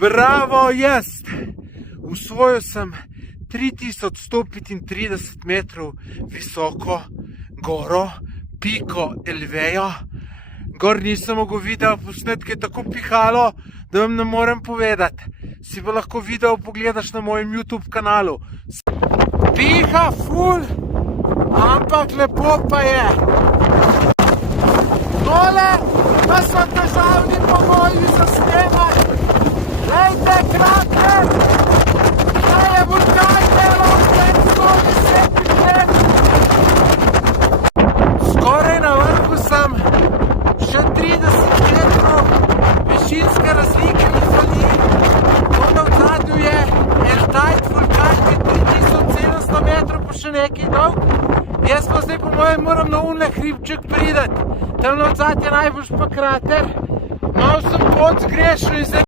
Bravo, jaz! Usvojil sem 3135 metrov visoko goro, Pico Elvejo. Gor nisem mogel video posneti, ker je tako pihalo, da vam ne morem povedati. Si pa lahko video pogledaš na mojem YouTube kanalu. Piha ful, ampak lepo pa je. Tole pa so težavni pogoji za snemanje. Glejte, krater! Kaj je vulkan delal v tem 110 let? Skoraj na vrhu sem, še 30 metrov, višinske razlike mi fali. Tole v zadju je Eltite vulkan, ki je 3700 metrov, pa še nekaj dolg. Jaz pa zdaj po mojem moram na unle hribček prideti. Tam na odzad je najboljš pa krater. Malo sem pot zgrešil in zdaj